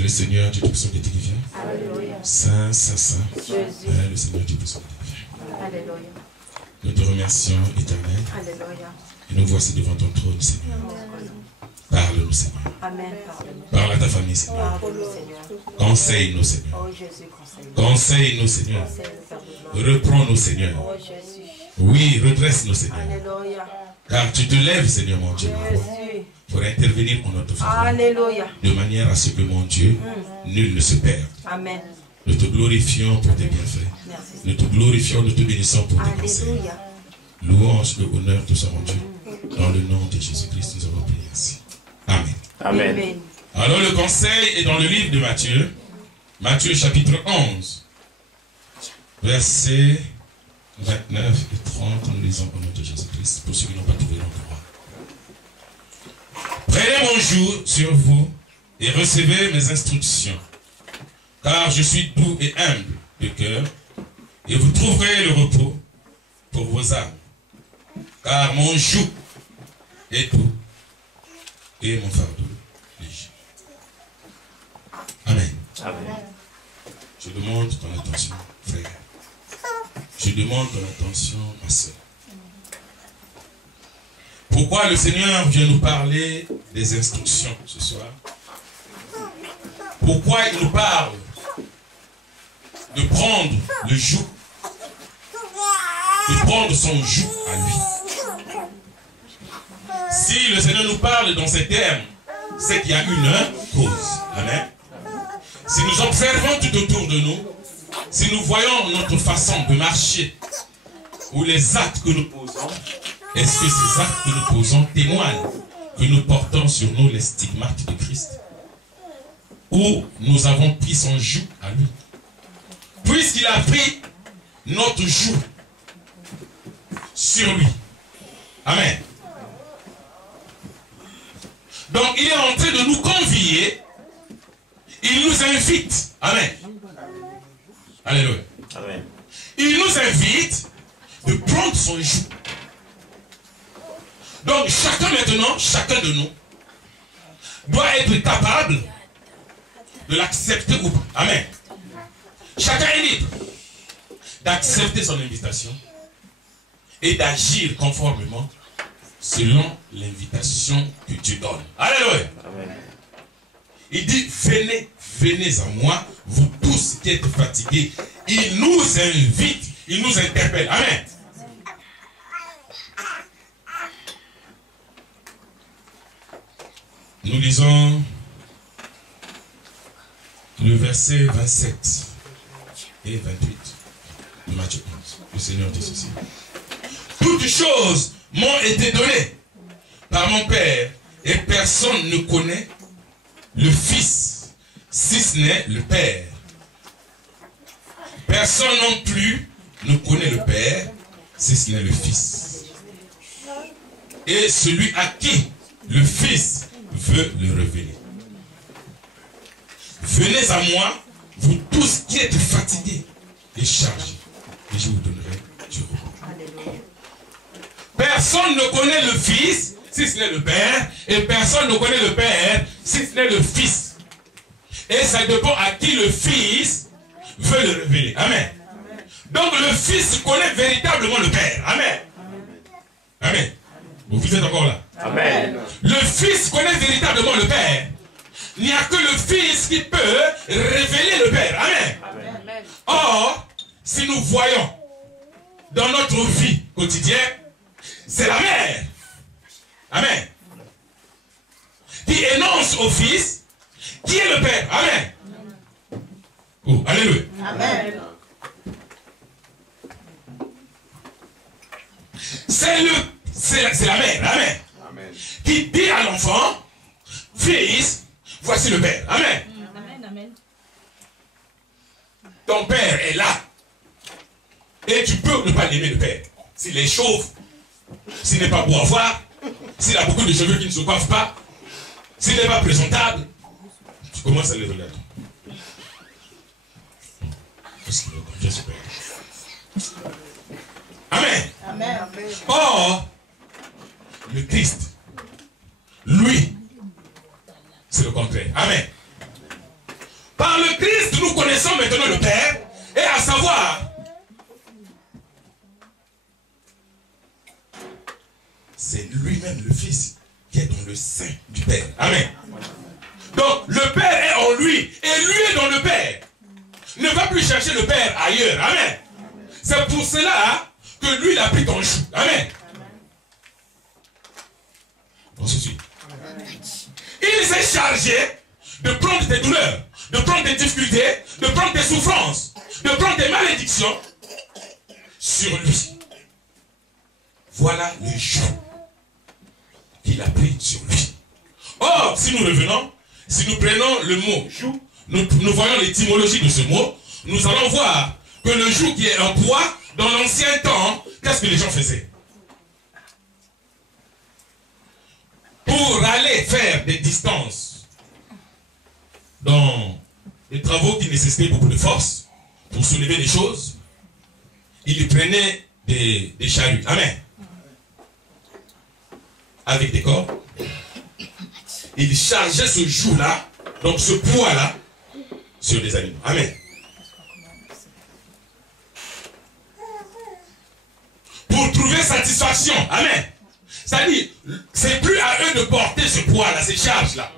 Le Seigneur Dieu Tout-Puissant est divin. Alléluia. Saint, Saint, Saint. Jésus. Le Seigneur Dieu Tout-Puissant est divin. Alléluia. Nous te remercions, Éternel. Alléluia. Et nous voici devant ton trône, Seigneur. Parle-nous, Seigneur. Amen. Parle-nous. Parle à ta famille, Seigneur. Parle-nous, Seigneur. Conseille-nous, Seigneur. Oh Jésus, conseille-nous. Conseille-nous, Seigneur. Conseille-nous, Père de gloire. Reprends-nous, Seigneur. Oh Jésus. Oui, redresse-nous, Seigneur. Alléluia. Car tu te lèves, Seigneur, mon Dieu, Jésus. pour intervenir en notre faveur. Alléluia. De manière à ce que, mon Dieu, nul ne se perde. Amen. Nous te glorifions pour tes bienfaits. Merci. Nous te glorifions, nous te bénissons pour tes conseils. Alléluia. Louange et honneur, tout ça, mon Dieu. Dans le nom de Jésus-Christ, nous avons prié ainsi. Amen. Amen. Alors, le conseil est dans le livre de Matthieu. Matthieu, chapitre 11. Versets 29 et 30. Nous lisons au nom de Jésus-Christ. Pour ceux qui n'ont pas trouvé l'endroit. Prenez mon joug sur vous et recevez mes instructions. Car je suis doux et humble de cœur, et vous trouverez le repos pour vos âmes. Car mon joug est doux et mon fardeau léger. Amen. Amen. Je demande ton attention, frère. Je demande ton attention, ma soeur. Pourquoi le Seigneur vient nous parler des instructions ce soir? Pourquoi il nous parle de prendre le joug, de prendre son joug à lui? Si le Seigneur nous parle dans ces termes, c'est qu'il y a une cause. Amen. Si nous observons tout autour de nous, si nous voyons notre façon de marcher, ou les actes que nous posons, est-ce que ces actes que nous posons témoignent que nous portons sur nous les stigmates de Christ? Ou nous avons pris son joug à lui? Puisqu'il a pris notre joug sur lui. Amen. Donc il est en train de nous convier. Il nous invite. Amen. Alléluia. Amen. Il nous invite de prendre son joug. Donc chacun maintenant, chacun de nous, doit être capable de l'accepter ou pas. Amen. Chacun est libre d'accepter son invitation et d'agir conformément selon l'invitation que Dieu donne. Alléluia. Amen. Il dit, venez, venez à moi, vous tous qui êtes fatigués. Il nous invite, il nous interpelle. Amen. Nous lisons le verset 27 et 28 de Matthieu 11. Le Seigneur dit ceci. Toutes choses m'ont été données par mon Père, et personne ne connaît le Fils, si ce n'est le Père. Personne non plus ne connaît le Père, si ce n'est le Fils. Et celui à qui le Fils veut le révéler. Venez à moi, vous tous qui êtes fatigués et chargés, et je vous donnerai du repos. Personne ne connaît le Fils, si ce n'est le Père, et personne ne connaît le Père, si ce n'est le Fils. Et ça dépend à qui le Fils veut le révéler. Amen. Donc le Fils connaît véritablement le Père. Amen. Amen. Vous êtes encore là? Amen. Le Fils connaît véritablement le Père. Il n'y a que le Fils qui peut révéler le Père. Amen. Amen. Or, si nous voyons dans notre vie quotidienne, c'est la mère. Amen. Qui énonce au Fils qui est le Père. Amen. Oh, alléluia. Amen. C'est la mère. Amen. Amen. Qui dit à l'enfant, fils, voici le Père. Amen. Amen. Amen. Ton Père est là. Et tu peux ne pas l'aimer le Père. S'il est chauve, s'il n'est pas beau à voir, s'il a beaucoup de cheveux qui ne se coiffent pas, s'il n'est pas présentable, tu commences à le regarder. Parce qu'il est Dieu se Père. Amen. Amen. Or, le Christ, lui, c'est le contraire. Amen. connaissons maintenant le Père, et à savoir, c'est lui-même le Fils qui est dans le sein du Père. Amen. Donc, le Père est en lui, et lui est dans le Père. Ne va plus chercher le Père ailleurs. Amen. C'est pour cela que lui, il a pris ton joug. Amen. On se suit. Il s'est chargé de prendre tes douleurs, de prendre tes difficultés, de prendre tes souffrances, de prendre tes malédictions sur lui. Voilà le joug qu'il a pris sur lui. Or, si nous revenons, si nous prenons le mot joug, nous voyons l'étymologie de ce mot, nous allons voir que le joug qui est un poids, dans l'ancien temps, qu'est-ce que les gens faisaient? Pour aller faire des distances dans des travaux qui nécessitaient beaucoup de force, pour soulever des choses, ils prenaient des charrues. Amen. Avec des cordes. Ils chargeaient ce joug-là, donc ce poids-là, sur des animaux. Amen. Pour trouver satisfaction. Amen. C'est-à-dire, c'est plus à eux de porter ce poids-là, ces charges-là.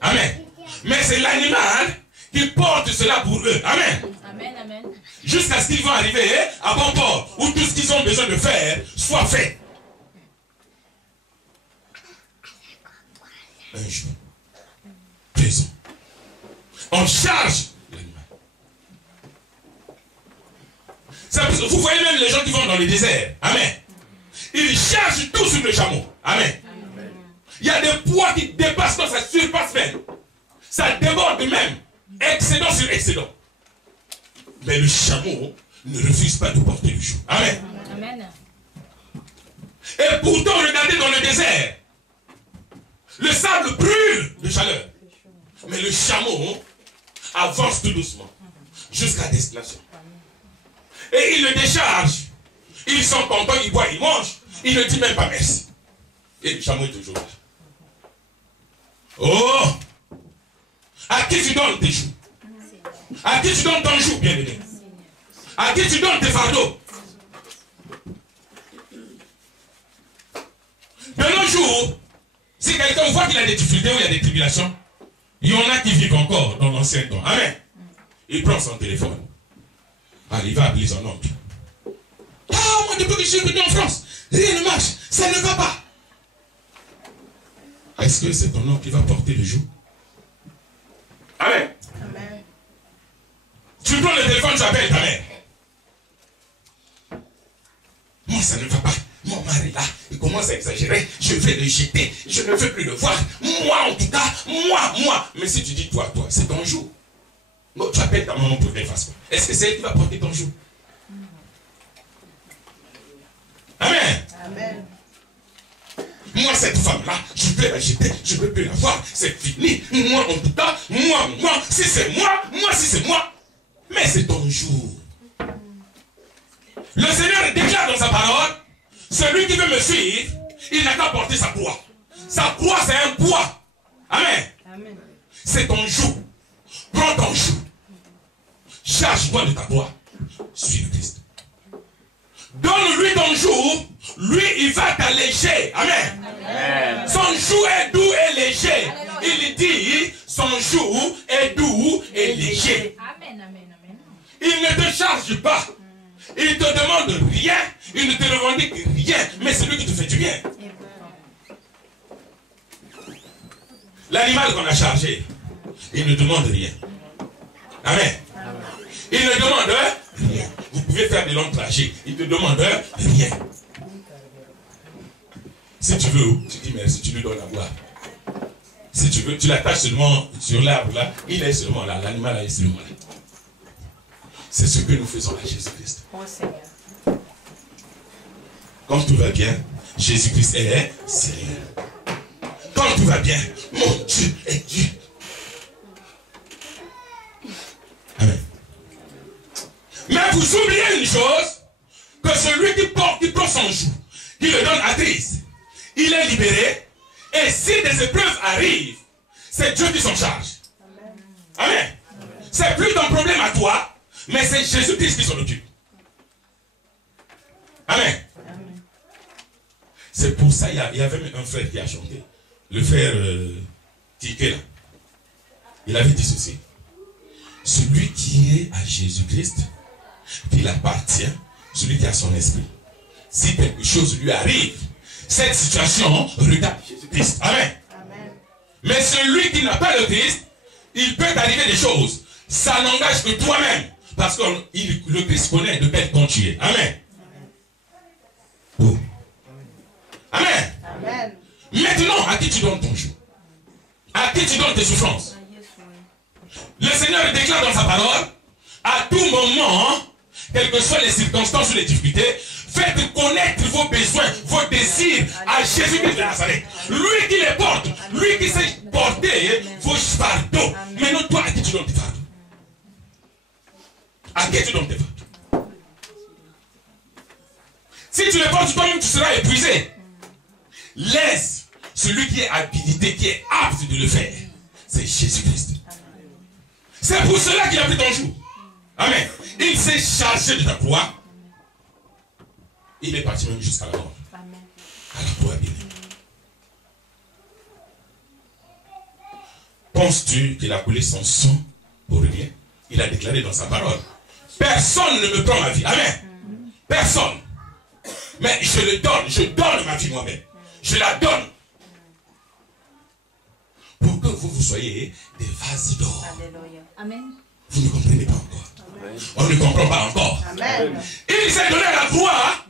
Amen. Mais c'est l'animal qui porte cela pour eux. Amen. Amen, amen. Jusqu'à ce qu'ils vont arriver à bon port, où tout ce qu'ils ont besoin de faire soit fait. Un jour, présent, on charge l'animal. Vous voyez même les gens qui vont dans le désert. Amen. Ils chargent tout sur le chameau. Amen. Amen. Il y a des poids qui dépassent, donc ça surpasse même. Ça déborde même. Excédent sur excédent. Mais le chameau ne refuse pas de porter le joug. Amen. Amen. Et pourtant, regardez dans le désert. Le sable brûle de chaleur. Mais le chameau avance tout doucement jusqu'à destination. Et il le décharge. Ils sont contents, ils boivent, ils mangent. Il ne dit même pas merci. Et le chameau est toujours là. Oh! À qui tu donnes tes joues? À qui tu donnes ton joug, bien-aimé? À qui tu donnes tes fardeaux? De nos jours, si quelqu'un voit qu'il a des difficultés ou il y a des tribulations, il y en a qui vivent encore dans l'ancien temps. Amen. Il prend son téléphone. Allez, il va appeler son oncle. Ah, moi, depuis que je suis venu en France, rien ne marche, ça ne va pas. Est-ce que c'est ton oncle qui va porter le joug? Amen. Amen. Tu prends le téléphone, tu appelles ta mère. Moi, ça ne va pas. Mon mari là, il commence à exagérer. Je vais le jeter. Je ne veux plus le voir. Moi, en tout cas, moi. Mais si tu dis toi, c'est ton joug. Bon, tu appelles ta maman pour qu'elle fasse quoi? Est-ce que c'est elle qui va porter ton joug? Amen. Amen. Moi, cette femme-là, je vais la jeter, je ne peux plus la voir, c'est fini. Moi, en tout cas, moi, si c'est moi, si c'est moi. Mais c'est ton jour. Le Seigneur déclare dans sa parole, celui qui veut me suivre, il n'a qu'à porter sa croix. Sa croix, c'est un poids. Amen. Amen. C'est ton jour. Prends ton jour. Charge-toi de ta croix. Suis le Christ. Donne-lui ton jour, lui il va t'alléger. Amen. Amen. Son joug est doux et léger. Il dit, son joug est doux et léger. Amen. Amen. Il ne te charge pas. Il ne te demande rien. Il ne te revendique rien. Mais c'est lui qui te fait du bien. L'animal qu'on a chargé, il ne demande rien. Amen. Il ne demande rien. Vous pouvez faire des longs trajets. Il ne te demande rien. Si tu veux, tu dis merci, tu lui donnes à boire. Si tu veux, tu l'attaches seulement sur l'arbre là. Il est seulement là. L'animal là est seulement là. C'est ce que nous faisons à Jésus-Christ. Oh Seigneur. Quand tout va bien, Jésus-Christ est Seigneur. Quand tout va bien, mon Dieu est Dieu. Amen. Mais vous oubliez une chose, que celui qui prend son joug, qui le donne à Christ, il est libéré, et si des épreuves arrivent, c'est Dieu qui s'en charge. Amen. Amen. C'est plus ton problème à toi, mais c'est Jésus-Christ qui s'en occupe. Amen. C'est pour ça, il y avait un frère qui a chanté. Le frère Tiké, là. Il avait dit ceci. Celui qui est à Jésus-Christ, qu'il appartient, celui qui a son esprit. Si quelque chose lui arrive, cette situation regarde Jésus-Christ. Amen. Amen. Mais celui qui n'a pas le Christ, il peut arriver des choses. Ça n'engage que toi-même. Parce que le Christ connaît de quel camp tu es. Amen. Oh. Amen. Amen. Maintenant, à qui tu donnes ton jour? À qui tu donnes tes souffrances? Le Seigneur déclare dans sa parole, à tout moment, quelles que soient les circonstances ou les difficultés, faites connaître vos besoins, vos désirs à Jésus-Christ de Nazareth. Lui qui les porte, lui qui sait porter vos fardeaux. Maintenant, toi, à qui tu donnes tes fardeaux? À qui tu donnes tes fardeaux? Si tu les portes toi-même, tu seras épuisé. Laisse celui qui est habilité, qui est apte de le faire. C'est Jésus-Christ. C'est pour cela qu'il a pris ton jour. Amen. Il s'est chargé de ta croix. Il est parti même jusqu'à la mort. Amen. À la croix, bien. Penses-tu qu'il a coulé son sang pour rien? Il a déclaré dans sa parole. Personne ne me prend ma vie. Amen. Personne. Mais je le donne. Je donne ma vie moi-même. Je la donne. Pour que vous soyez des vases d'or. Alléluia. Amen. Vous ne comprenez pas encore. Amen. On ne comprend pas encore. Amen. Il s'est donné la gloire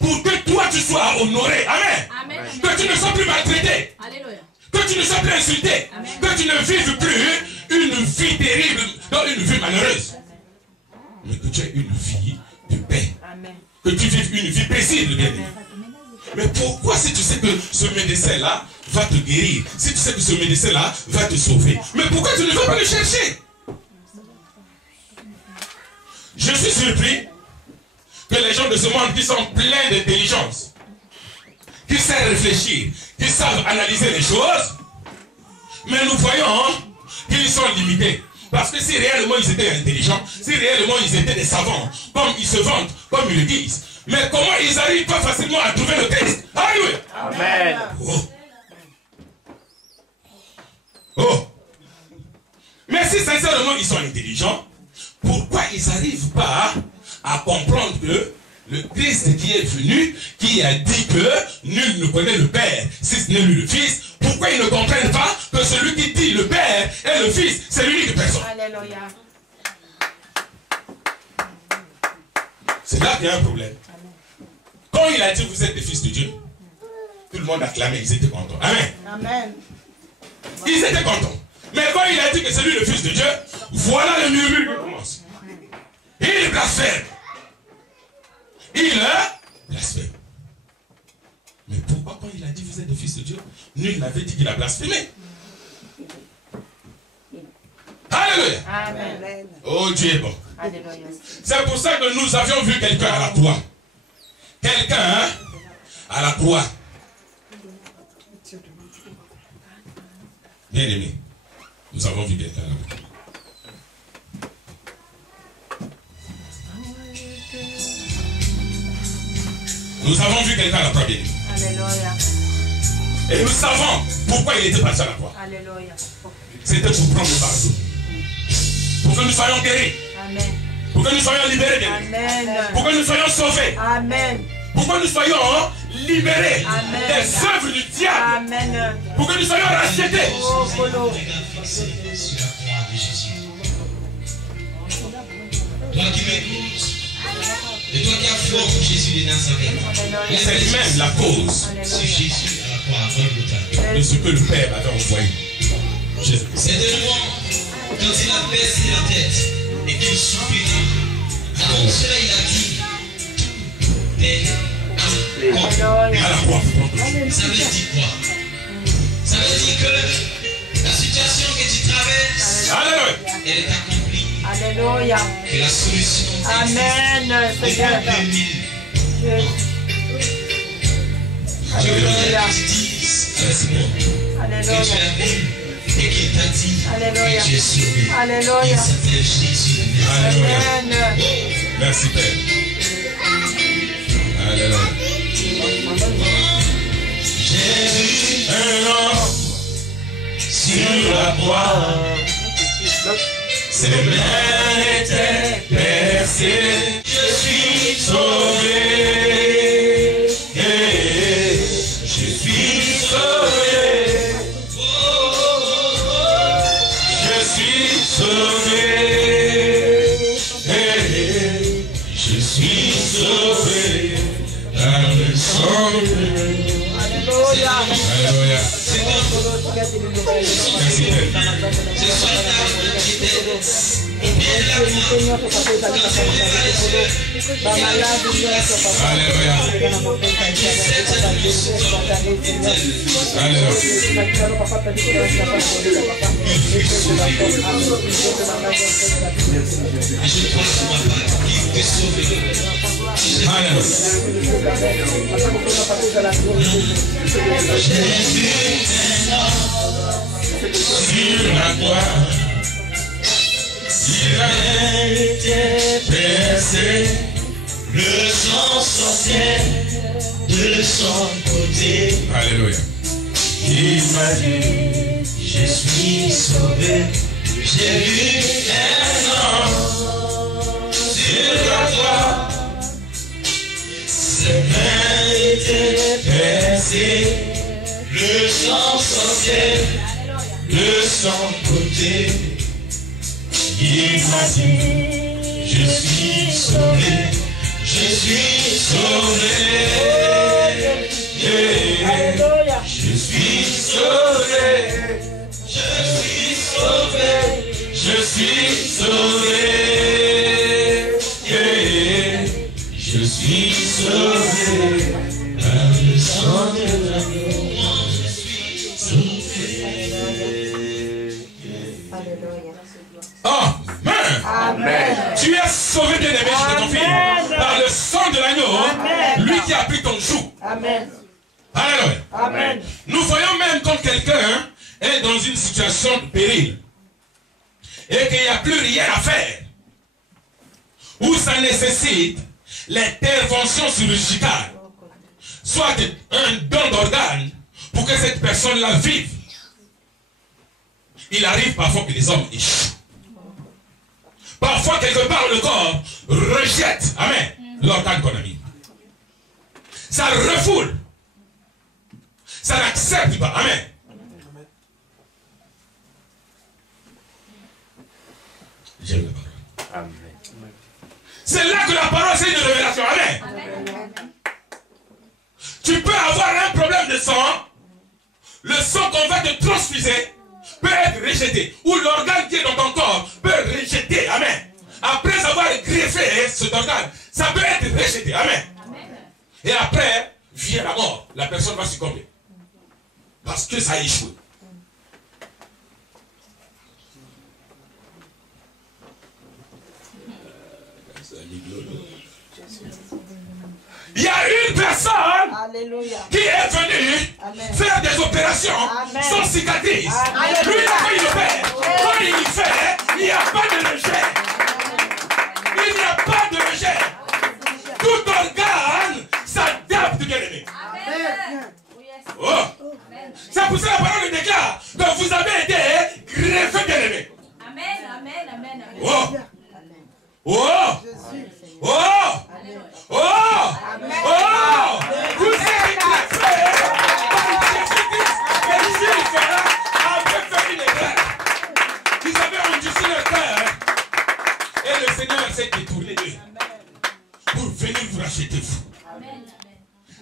pour que toi tu sois honoré. Amen. Amen. Que tu ne sois plus maltraité. Alléluia. Que tu ne sois plus insulté. Amen. Que tu ne vives plus une vie terrible, non, une vie malheureuse. Mais que tu aies une vie de paix. Amen. Que tu vives une vie paisible, bien aimé. Mais pourquoi, si tu sais que ce médecin-là va te guérir, si tu sais que ce médecin-là va te sauver, mais pourquoi tu ne veux pas le chercher? Je suis surpris que les gens de ce monde qui sont pleins d'intelligence, qui savent réfléchir, qui savent analyser les choses, mais nous voyons qu'ils sont limités. Parce que si réellement ils étaient intelligents, si réellement ils étaient des savants, comme ils se vantent, comme ils le disent, mais comment ils n'arrivent pas facilement à trouver le Christ? Alléluia. Amen. Oh. Oh. Mais si sincèrement ils sont intelligents, pourquoi ils n'arrivent pas à comprendre que le Christ qui est venu, qui a dit que nul ne connaît le Père, si ce n'est lui le Fils, pourquoi ils ne comprennent pas que celui qui dit le Père et le Fils, c'est l'unique personne? Alléluia. C'est là qu'il y a un problème. Quand il a dit vous êtes des fils de Dieu, tout le monde a clamé, ils étaient contents. Amen. Amen. Ils étaient contents. Mais quand il a dit que c'est lui le Fils de Dieu, voilà le murmure qui commence. Il blasphème. Il blasphème. Mais pourquoi quand il a dit vous êtes des fils de Dieu, nul n'avait dit qu'il a blasphémé? Alléluia. Amen. Oh Dieu est bon. Alléluia. C'est pour ça que nous avions vu quelqu'un à la croix. Quelqu'un à la croix. Bien aimé, nous avons vu quelqu'un à la croix. Nous avons vu quelqu'un à la croix, bien aimé. Alléluia. Et nous savons pourquoi il était parti à la croix. Alléluia. C'était pour prendre le fardeau. Pour que nous soyons guéris. Amen. Pour que nous soyons libérés, bien aimé. Amen. Pour que nous soyons sauvés. Amen. Pour que nous soyons libérés Amen. des œuvres du diable. Amen. Pour que nous soyons rachetés. Oh, Polo. Sur la croix de Jésus. Toi qui m'écoutes, et toi qui as foi pour Jésus de Nazareth, C'est lui-même la cause sur Jésus à la croix à Golgotha. de ce que le Père avait envoyé. Jésus. C'est de loin, quand il a baissé la tête et qu'il soupirait. Alors cela il a dit, tout est accompli. À la croix. Ça veut dire quoi? Ça veut dire que la situation que tu traverses, Alléluia. elle est accomplie. Alléluia. Que la solution existe. Amen. Seigneur. Depuis 2000 ans. Je veux que tu dises avec moi que tu Alléluia. as vu et qu'il t'a dit Alléluia. que tu es sauvé. Alléluia. Il s'appelle Jésus. Alléluia. Amen. Merci Père. Alléluia. J'ai vu Un homme sur la croix, ses mains étaient percées. Je suis sauvé. Je suis sauvé. Je suis sauvé. Je suis sauvé par le sang de Alléluia. Alléluia. Merci Père. ce soir-là, qui était bien là, Alléluia. Alléluia. je pense pour ma part qu'il peut sauver. Alléluia. J'ai vu Sur la croix, il a été percé. le sang sortait de son côté. Alléluia. Il m'a dit, Je suis sauvé. J'ai vu un homme sur la croix, ses mains étaient percé le sang sortait de son côté. Il m'a dit, Je suis sauvé. Je suis sauvé. Alléluia. je suis sauvé, Je suis sauvé. je suis sauvé, je suis sauvé par le sang de l'agneau. Je suis sauvé. Amen. Amen. Tu es sauvé, bien-aimé, je te confie, par le sang de l'agneau, lui qui a pris ton joug. Amen. Alléluia. Amen. Nous voyons même quand quelqu'un est dans une situation de péril et qu'il n'y a plus rien à faire, où ça nécessite l'intervention chirurgicale, soit un don d'organes pour que cette personne-là vive. Il arrive parfois que les hommes échouent. Parfois, quelque part, le corps rejette, amen, l'organe qu'on a mis. Ça refoule. Ça n'accepte pas. Amen. J'aime la parole. Amen. C'est là que la parole, c'est une révélation. Amen. Tu peux avoir un problème de sang. Le sang qu'on va te transfuser peut être rejeté. Ou l'organe qui est dans ton corps peut être rejeté. Amen. Après avoir greffé cet organe, ça peut être rejeté. Amen. Et après, vient la mort. La personne va succomber. Parce que ça a échoué. Il y a une personne Alléluia. qui est venue Amen. faire des opérations Amen. sans cicatrice. Amen. Lui, quand il opère, quand il fait, il n'y a pas de rejet. Il n'y a pas de rejet. Tout organe s'adapte, bien-aimé. Oh. C'est pour ça que la parole déclare que vous avez été greffé, bien-aimé. Amen, amen, amen, amen. Oh. Oh. Oh. Oh. Oh. Vous êtes greffés par Jésus-Christ. Et Jésus avait fait une erreur. Ils avaient endurci leur cœur. Et le Seigneur s'est détourné d'eux pour venir vous racheter, vous.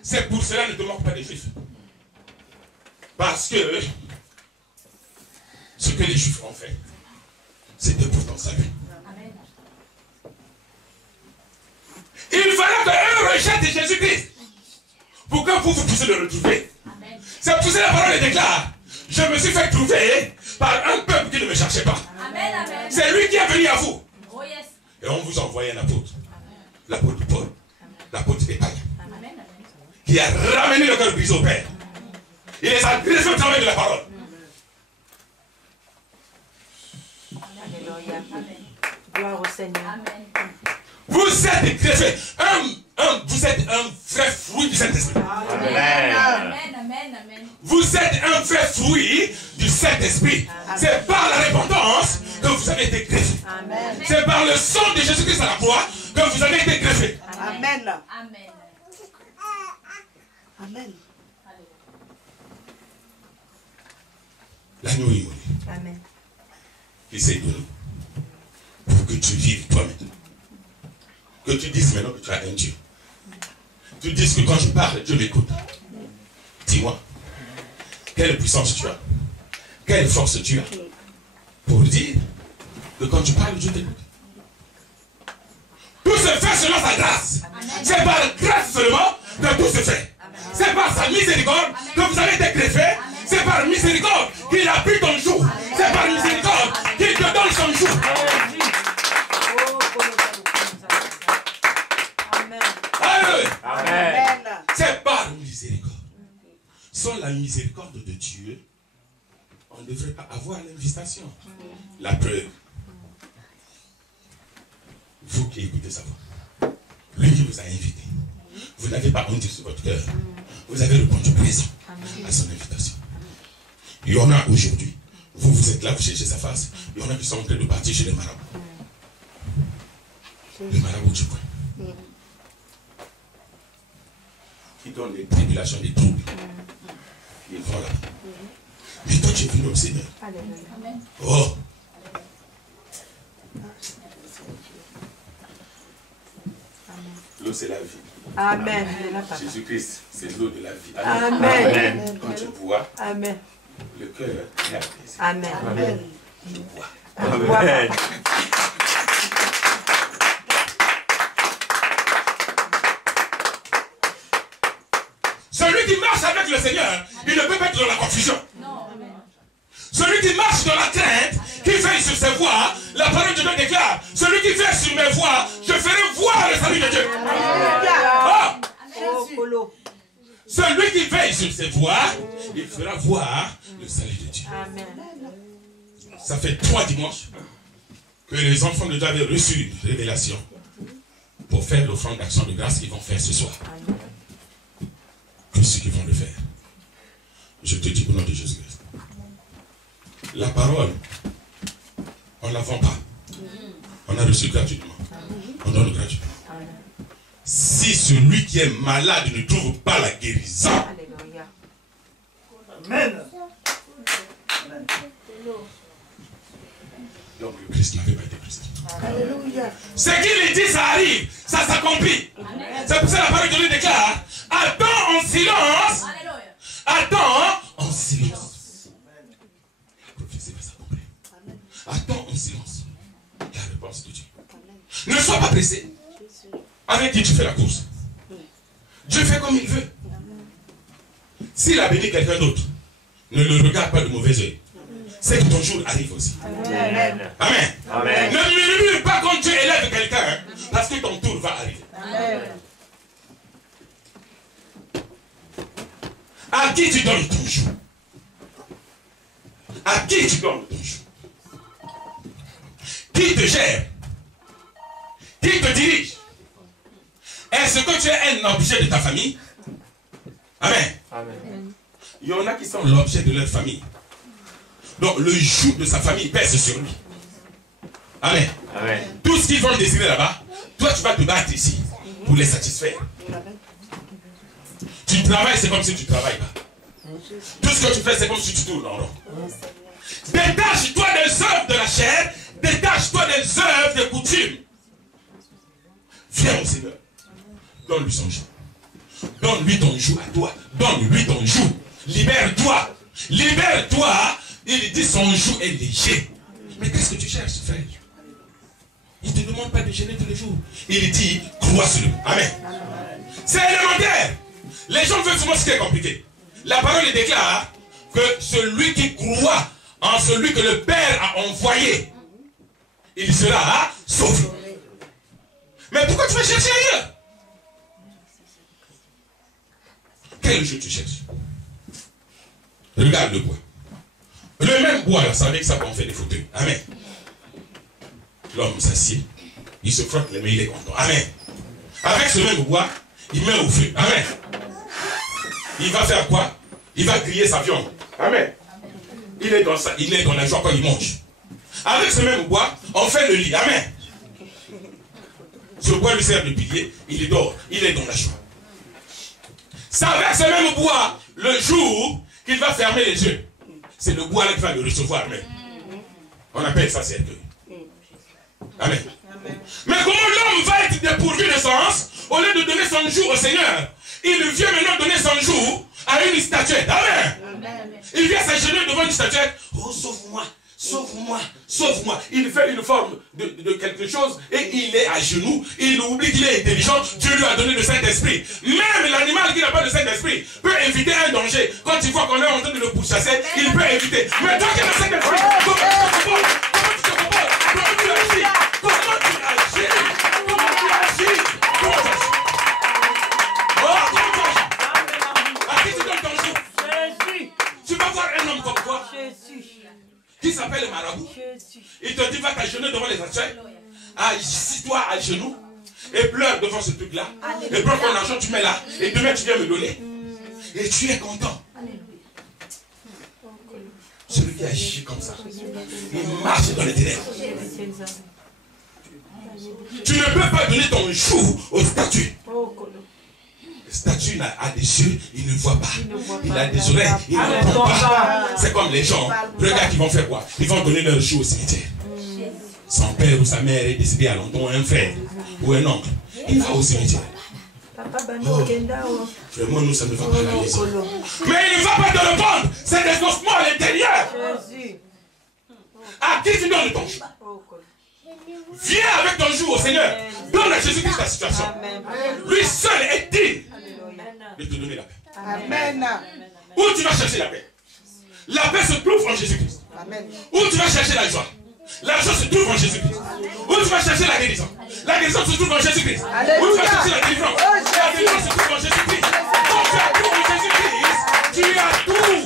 C'est pour cela ne te moque pas des Juifs. Parce que ce que les Juifs ont fait, c'était pour ton salut. Il fallait qu'un rejette de Jésus-Christ pour que vous puissiez le retrouver. C'est pour cela que la parole déclare. Je me suis fait trouver par un peuple qui ne me cherchait pas. C'est lui qui est venu à vous. Et on vous a envoyé un apôtre. L'apôtre Paul. L'apôtre des païens. Qui a ramené le cœur brisé au Père. Il les a greffés au travail de la parole. Alléluia. Gloire au Seigneur. Amen. Vous êtes greffés. Vous êtes un vrai fruit du Saint-Esprit. Amen. Amen. Amen. Vous êtes un vrai fruit du Saint-Esprit. C'est par la repentance que vous avez été greffés. Amen. C'est par le sang de Jésus-Christ à la croix que vous avez été greffés. Amen. Amen. Amen. L'agneau immolé. Amen. Il s'est donné pour que tu vives toi-même. Que tu dises maintenant que tu as un Dieu. Tu dises que quand je parle, Dieu m'écoute. Dis-moi, quelle puissance tu as? Quelle force tu as pour dire que quand tu parles, Dieu t'écoute? Tout se fait selon sa grâce. C'est par grâce seulement que tout se fait. C'est par sa miséricorde que vous avez été greffés. C'est par miséricorde qu'il a pris ton jour. C'est par miséricorde qu'il te donne son jour. Amen. C'est par miséricorde. Sans la miséricorde de Dieu, on ne devrait pas avoir l'invitation. La preuve. Vous qui écoutez sa voix. Lui qui vous a invité. Vous n'avez pas honte sur votre cœur. Vous avez répondu présent à son invitation. Il y en a aujourd'hui. Vous êtes là, vous cherchez sa face. Il y en a qui sont en train de partir chez les marabouts. Les marabouts du coin. Qui donnent des tribulations, des troubles. Ils vont là. Mais toi, tu es venu au Seigneur. Amen. Oh! L'eau, c'est la vie. Amen. Jésus-Christ, c'est l'eau de la vie. Amen. Quand tu bois, Amen. le cœur est apaisé. Amen. Amen. Je bois. Amen. Celui qui marche avec le Seigneur, il ne peut pas être dans la confusion. Non. Amen. Celui qui marche dans la crainte, qui veille sur ses voies, la parole de Dieu déclare, celui qui veille sur mes voies, je ferai voir le salut de Dieu. Alléluia. Oh, Oh, Polo. celui qui veille sur ses voies, il fera voir le salut de Dieu. Amen. Ça fait 3 dimanches que les enfants de Dieu avaient reçu une révélation pour faire l'offrande d'action de grâce qu'ils vont faire ce soir. Que ceux qui vont le faire. Je te dis au nom de Jésus-Christ. La parole, on ne la vend pas. On a reçu gratuitement. On donne gratuitement. Si celui qui est malade ne trouve pas la guérison, Alléluia. Amen. donc le Christ n'avait pas été Christ. Alléluia. Ce qu'il dit, ça arrive, ça s'accomplit. C'est pour ça que la parole de Dieu déclare, attends en silence, Alléluia. attends en silence. La prophétie va s'accomplir. Attends en silence. La réponse de Dieu. Ne sois pas pressé. Avec qui tu fais la course? Dieu fait comme il veut. S'il a béni quelqu'un d'autre, ne le regarde pas de mauvais oeil. C'est que ton jour arrive aussi. Amen. Amen. Amen. Ne murmure pas quand Dieu élève quelqu'un, parce que ton tour va arriver. Amen. À qui tu donnes ton jour? À qui tu donnes ton jour? Qui te gère? Qui te dirige? Est-ce que tu es un objet de ta famille? Amen. Amen. Il y en a qui sont l'objet de leur famille. Donc le joug de sa famille pèse sur lui. Amen. Amen. Tout ce qu'ils vont désirer là-bas, toi tu vas te battre ici pour les satisfaire. Tu travailles, c'est comme si tu ne travailles pas. Tout ce que tu fais, c'est comme si tu tournes en rond. Détache-toi des œuvres de la chair, détache-toi des œuvres des coutumes. Viens au Seigneur. Donne-lui son joug. Donne-lui ton joug à toi. Donne-lui ton joug. Libère-toi. Libère-toi. Il dit son joug est léger. Mais qu'est-ce que tu cherches, frère? Il ne te demande pas de gêner tous les jours. Il dit, crois sur lui. Amen. C'est élémentaire. Les gens veulent souvent ce qui est compliqué. La parole déclare que celui qui croit en celui que le Père a envoyé, il sera sauvé. Mais pourquoi tu vas chercher ailleurs? Quel jeu tu cherches? Regarde le bois. Le même bois, là, ça avec ça qu'on fait des fauteuils. Amen. L'homme s'assied, il se frotte les mains, il est content. Amen. Avec ce même bois, il met au feu. Amen. Il va faire quoi? Il va griller sa viande. Amen. Il est dans la joie quand il mange. Avec ce même bois, on fait le lit. Amen. Ce bois lui sert de pilier, il dort, il est dans la joie. C'est avec ce même bois, le jour qu'il va fermer les yeux, c'est le bois là qui va le recevoir. Amen. On appelle ça cercueil. Amen. Mais comment l'homme va être dépourvu de sens, au lieu de donner son jour au Seigneur, il vient maintenant donner son jour à une statuette. Amen. Il vient s'agenouiller devant une statuette. Oh, sauve-moi, sauve-moi, sauve-moi. Il fait une forme de quelque chose et il est à genoux. Il oublie qu'il est intelligent. Dieu lui a donné le Saint-Esprit. Même l'animal qui n'a pas de Saint-Esprit peut éviter un danger. Quand il voit qu'on est en train de le pourchasser, il peut éviter. Mais toi qui as le Saint-Esprit, comment tu te composes? Comment tu agis? Comment tu agis? Comment tu agis? Comment tu agis? Oh, comment tu agis? À qui tu donnes ton jour? Jésus. Tu vas voir un homme comme toi Jésus. qui s'appelle le marabout. Jésus. Il te dit, va t'agenouiller devant les statues. Assis-toi à genoux et pleure devant ce truc-là. Et prends ton argent, tu mets là. Et demain, tu viens me donner. Et tu es content. Celui qui agit comme ça, il marche dans les ténèbres. Tu ne peux pas donner ton jour aux statues. Le statue a des yeux, il ne voit pas. Il a des oreilles, il n'entend pas. C'est comme les gens. Regarde, ils vont faire quoi? Ils vont donner leur jour au cimetière. Son père ou sa mère est décédé à longtemps, un frère ou un oncle. Il va au cimetière. Oh, vraiment, nous, ça ne va pas à la maison. Mais il ne va pas te répondre. C'est des ossements à l'intérieur. À qui tu donnes ton jour? Viens avec ton jour au Seigneur. Donne à Jésus-Christ ta situation. Lui seul est digne de te donner la paix. Amen. Où tu vas chercher la paix? La paix se trouve en Jésus-Christ. Où tu vas chercher la joie? La joie se trouve en Jésus-Christ. Où tu vas chercher la guérison? La guérison se trouve en Jésus-Christ. Où tu vas chercher la délivrance? La délivrance se trouve en Jésus-Christ. Quand tu as tout en Jésus-Christ, tu as tout.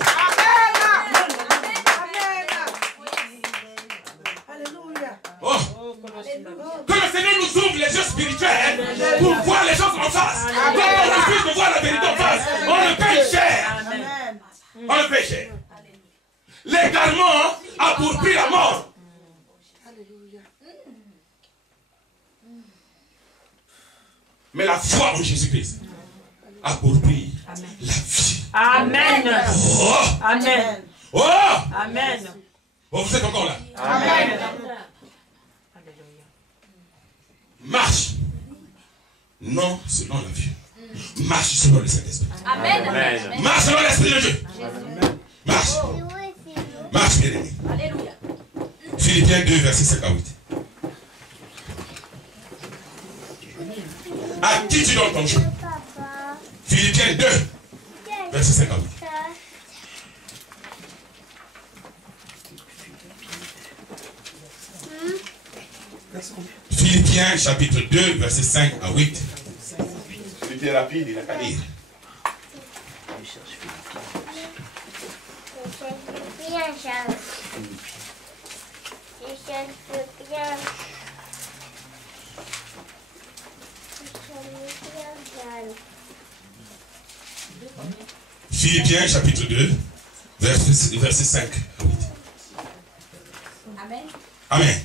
Oh. Que le Seigneur nous ouvre les yeux spirituels pour voir les choses en face. Quand on refuse de voir la vérité en face, on le paye cher. On le paye cher. L'égarement a pour prix la mort. Mais la foi en Jésus-Christ a pour prix la vie. Amen. Oh! Amen. Oh! Amen. Oh, vous êtes encore là. Amen. Marche. Non selon la vue. Marche selon le Saint-Esprit. Amen. Marche selon l'Esprit de Dieu. Marche. Marche, bien aimé. Alléluia. Philippiens 2, verset 5 à 8. À qui tu donnes ton jour? Philippiens 2, verset 5 à 8. Philippiens chapitre 2, verset 5 à 8. C'était rapide, il a qu'à lire. Philippiens chapitre 2, verset 5 à 8. Amen. Amen.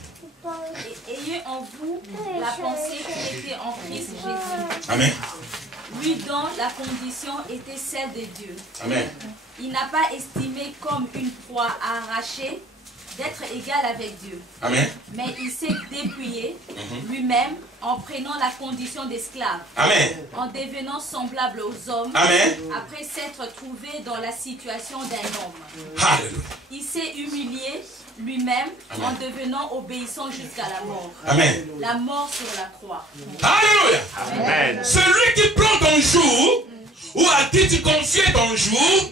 Et ayez en vous la pensée qui était en Christ Jésus. Amen. Lui dont la condition était celle de Dieu. Amen. Il n'a pas estimé comme une proie à arracher d'être égal avec Dieu. Amen. Mais il s'est dépouillé lui-même en prenant la condition d'esclave. Amen. En devenant semblable aux hommes. Amen. Après s'être trouvé dans la situation d'un homme. Alléluia. Il s'est humilié lui-même en devenant obéissant jusqu'à la mort. Amen. La mort sur la croix. Alléluia. Amen. Celui qui prend ton jour, ou à qui tu confies ton jour,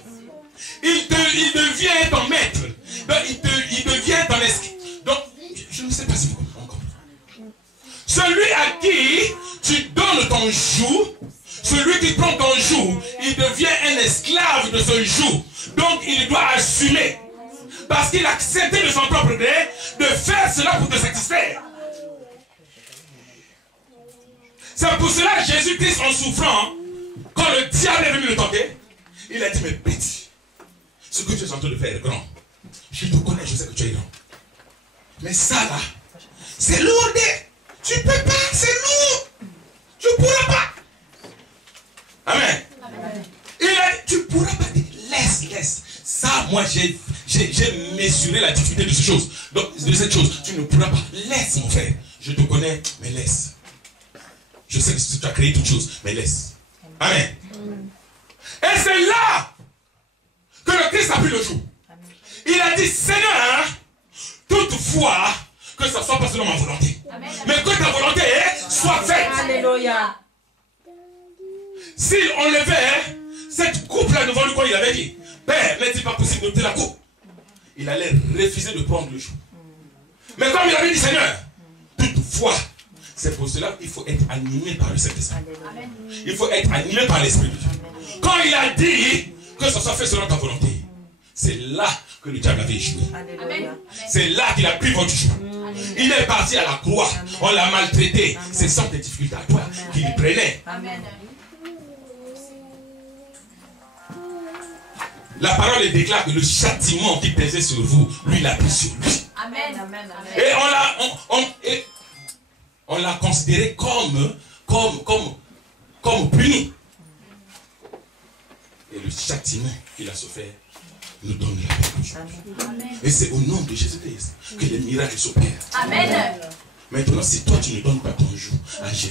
il devient ton maître. Donc, il devient ton esclave. Donc, je ne sais pas si vous comprenez. Celui à qui tu donnes ton jour, celui qui prend ton jour, il devient un esclave de ce jour. Donc, il doit assumer. Parce qu'il a accepté de son propre gré de faire cela pour te satisfaire. C'est pour cela que Jésus-Christ, en souffrant, quand le diable est venu le tenter, il a dit, mais petit, ce que tu es en train de faire est grand. Je te connais, je sais que tu es grand. Mais ça là, c'est lourd. Tu peux pas, c'est lourd. Tu ne pourras pas. Amen. Amen. Il a dit, tu ne pourras pas dire, laisse. Ça, moi, j'ai mesuré la difficulté de cette chose. Donc, de cette chose, tu ne pourras pas. Laisse, mon frère. Je te connais, mais laisse. Je sais que tu as créé toute chose, mais laisse. Amen. Et c'est là que le Christ a pris le jour. Il a dit, Seigneur, toutefois, que ça soit pas selon ma volonté. Amen. Mais que ta volonté soit faite. Alléluia. S'il enlevait cette coupe-là devant lui, quoi il avait dit, Père, n'est-il pas possible d'ôter la coupe? Il allait refuser de prendre le joug. Mais comme il avait dit, Seigneur, toutefois, c'est pour cela qu'il faut être animé par le Saint-Esprit. Il faut être animé par l'Esprit de Dieu. Quand il a dit que ça soit fait selon ta volonté, c'est là que le diable avait échoué. C'est là qu'il a pris votre joug. Il est parti à la croix. On l'a maltraité. C'est sans tes difficultés à toi qu'il prenait. Amen. La parole déclare que le châtiment qui pesait sur vous, lui, il l'a pris sur lui. Amen. Amen. Et on l'a considéré comme puni. Et le châtiment qu'il a souffert nous donne la paix aujourd'hui. Et c'est au nom de Jésus-Christ que les miracles s'opèrent. Amen. Maintenant, si toi tu ne donnes pas ton joug à Jésus,